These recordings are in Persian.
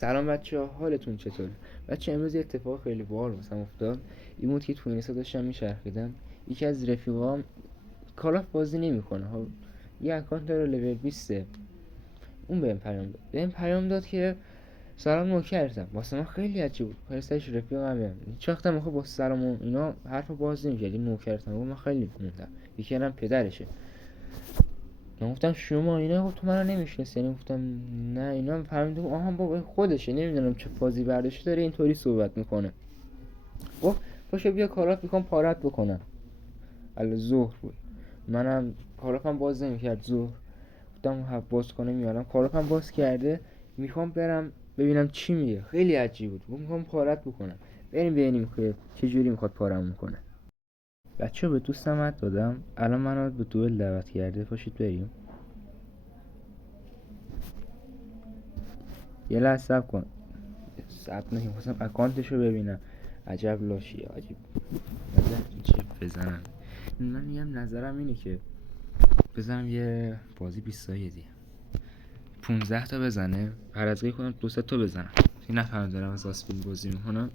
سلام بچه ها، حالتون چطوره؟ بچه امروز یه اتفاق خیلی باحال واسم افتاد. این بود که تو اینستا داشتم میچرخیدم، یکی از رفیقام کالاف بازی نمیکنه ها، یه اکانت داره لول 20. اون بهم پیام داد که سلام نوکرتم. واسه من خیلی عجیب بود، فرستادش رفیقمه. هیچ وقتم آخه با سلام و اینا حرف باز نمی‌کرد. این نوکرتم و من خیلی موندم. یکی هم پدرشه. من گفتم شما اینا، گفت تو منو نمیشناسی. یعنی گفتم نه. اینا هم فهمیدم آها بابا خودشه، نمیدونم چه فازی برداشته داره اینطوری صحبت میکنه. گفت پاشو بیا کارات میخوام پارت بکنم. الان ظهر بود، منم کارافم باز نمیکرد ظهر. گفتم باز کنه میارم. کارافم باز کرده، میخوام برم ببینم چی میگه. خیلی عجیب بود. گفت میخوام پارت بکنم. بریم ببینیم که چه جوری میخواد پارم میکنه. بچه به دوستم عد دادم، الان منو به دوئل دعوت کرده، پاشید بریم. یه لحظه صبر کن. صبر نکنم، خواستم اکانتشو ببینم. عجب لاشیه. عجیب نظر چه بزنم. من میگم نظرم اینه که بزنم یه بازی 20 دیگه 15 تا بزنه، هر از گاهی خودم 2 تا بزنم که نفهم دارم از آسپین بازی میکنم،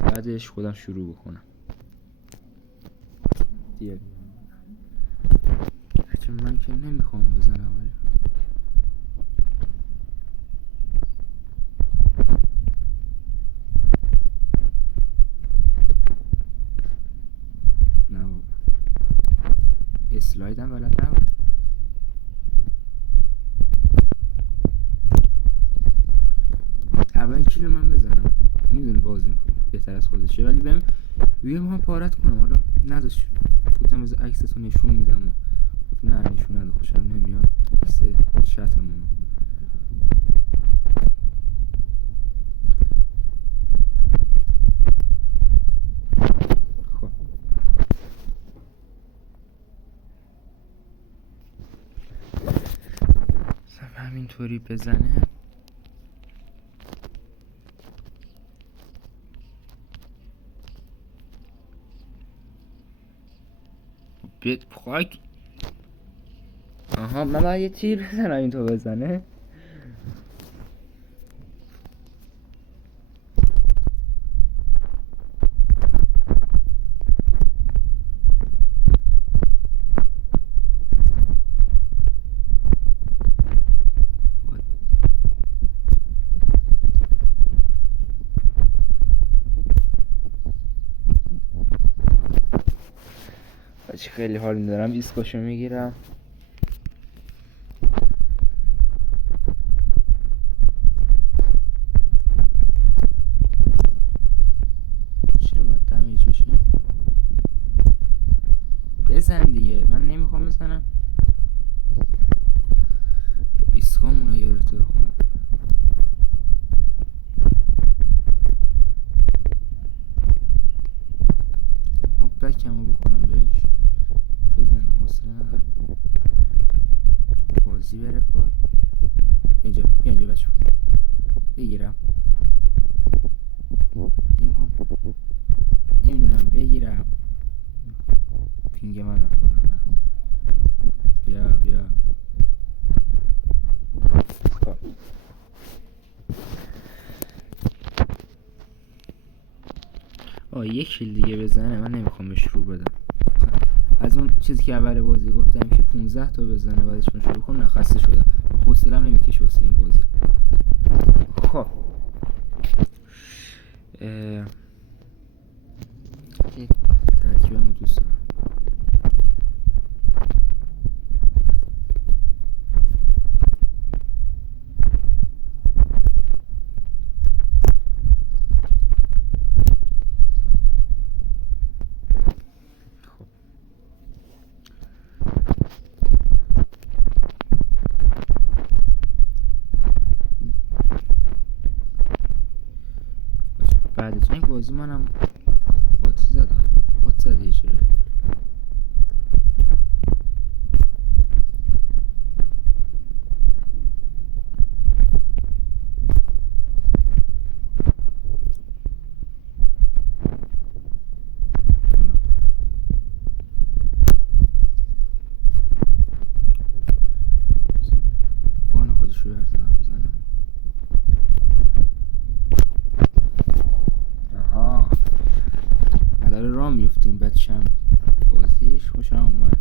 بعدش خودم شروع بکنم دیگه. بچه من که نمیخوام بزنم، ولی نه بابا. اسلایدم بلد نبود. اول کیلو من بزنم، میدونی بازیم بهتر از خودشه، ولی بهم یه ما پارت کنم. حالا نداشت. گفتم از عکستو نشون میدم. گفت نه نشون نده، خوشم نمیاد عکس چتمون. خب همینطوری بزنه. بیت خاک. آها من باید یه تیر بزنم این تو بزنه. بچه خیلی حال میدارم، ایسکاشو میگیرم. چرا باید دمیج بشیم؟ بزن دیگه، من نمیخوام بزنم. ایسکامونو گرفته خودم. بکمو بکنم بهش، بزن. حوصله ندارم بازی بره با اینجا. اینجا بچه بگیرم. نمیدونم بگیرم. پینگ من رفت. بیا خب. یک کیل دیگه بزنه، من نمیخوام بهش رو بدم. از اون چیزی که اول بازی گفتم که 15 تا بزنه بعدش من شروع کنم، خسته شدم. حوصله‌ام نمیکشه واسه این بازی. خب که ترکیبمو دوست دارم. بعد از این بازی منم قاطی زدم. قاطی زده یه چرا. خودش رو بزنم. بچم بازیش خوشم اومد.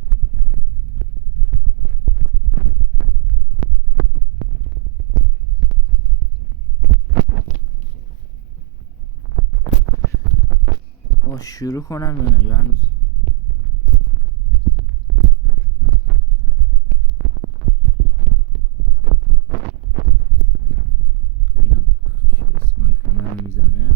شروع کنم یا نه؟ یا هنوز ببینم چه اسمایی که منو میزنه.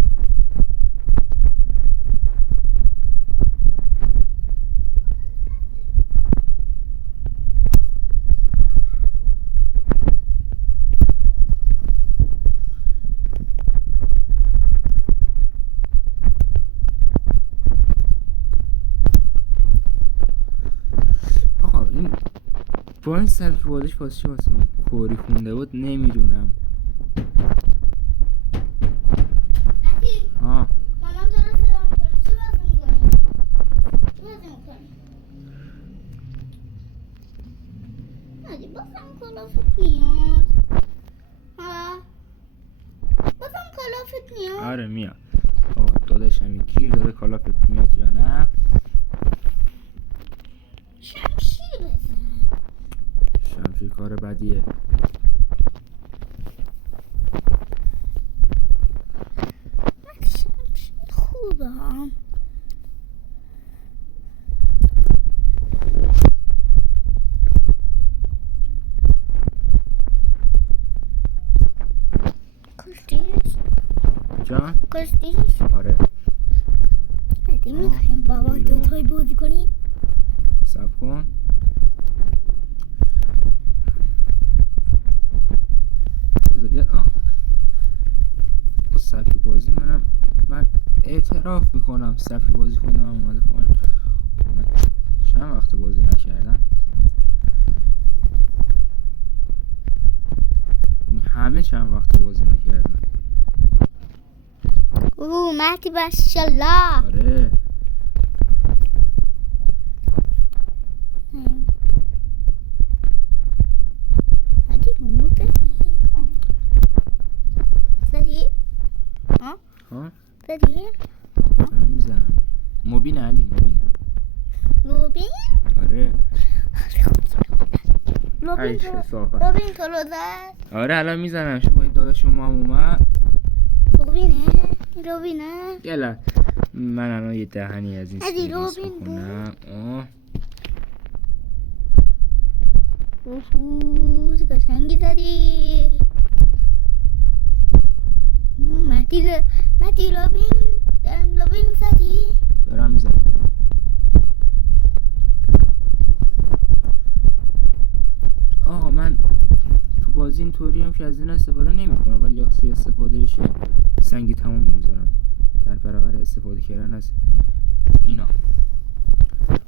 با این سبک بازش واسه چی واسه من کوری خونده بود نمیدونم. ها مامان داره سلام کنه. چی بازی میکنی؟ چی بازی میکنی؟ مادی بازم کلافت میاد. ها بازم کلافت میاد. آره میاد. داداشم گیر داره کلافت میاد یا نه؟ شمشیر بزن. شمشیر کار بدیه. شمشیر خوبه ها. کشتیش؟ جان؟ کشتیش؟ آره. هدی میخوایم بابا دوتایی بازی کنیم؟ صبر کن. سبک بازی من اعتراف میکنم سبک بازی خودم اومده پایین. من چند وقت بازی نکردم. همه چند وقت بازی نکردم. مهدی باشالله. آره هدی همون زدی؟ ها؟ زدی؟ دارم میزنم. مبین علی مبین. لوبین؟ آره لوبین تو رو زد؟ آره الان میزنم. شما این داداش ما هم اومد. لوبینه؟ یلا من الان یه دهنی از این سیریز بکنم. چه قشنگی زدی. مهدی لوبین زدی؟ دارم میزنم. من تو بازی اینطوری هم که از این استفاده نمی کنم، ولی یاسی استفاده بشه سنگی تموم میذارم در برابر استفاده کردن از اینا.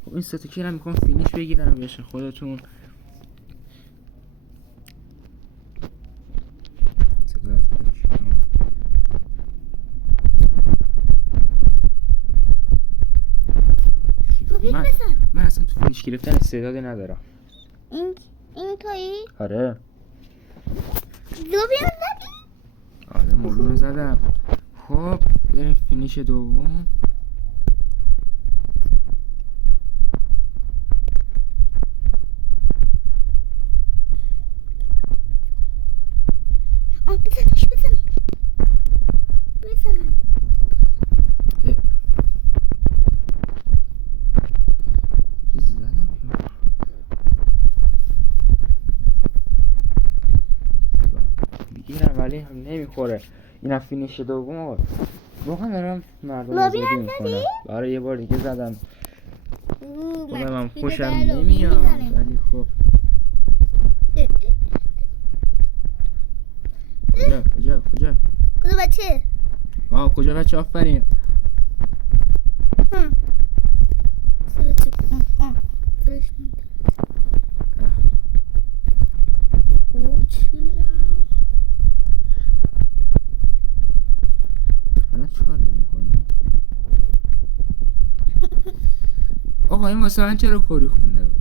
خب این سه تا کیرم میخوام فینیش بگیرم بشه خودتون. من اصلا تو فینیش گرفتن استعدادی ندارم. این تویی؟ آره لوبین زدی؟ آره مولون زدم. خب بریم فینیش دوم. بزن. بگیرم ولی هم نمیخوره. اینم فینیش دوم. آقا واقعا دارم مردم آزادی میکنم. برای یه بار دیگه زدم. خودم هم خوشم نمیاد ولی خب کجا بچه؟ کجا بچه؟ آفرین. الان چیکار داری میکنی؟ آقا این واسه من چرا کوری خونده بود؟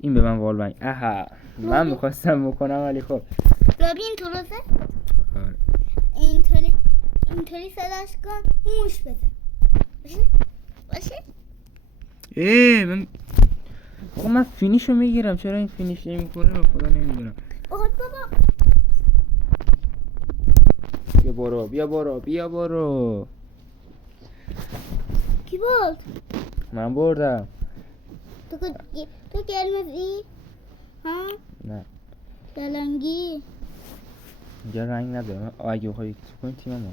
این به من وال بنگ. اها من میخواستم بکنم ولی خب ببین درسته؟ آره. اینطوری صداش کن موش بزن باشه؟ من آقا من فینیشو میگیرم، چرا این فینیش نمیکنه به خدا نمیدونم. آهات بابا بیا برو کی بود؟ من بردم. تو قرمزی؟ ها؟ نه کلنگی؟ اینجا رنگ نداره. اگه بخوای یکی کنی تیم ما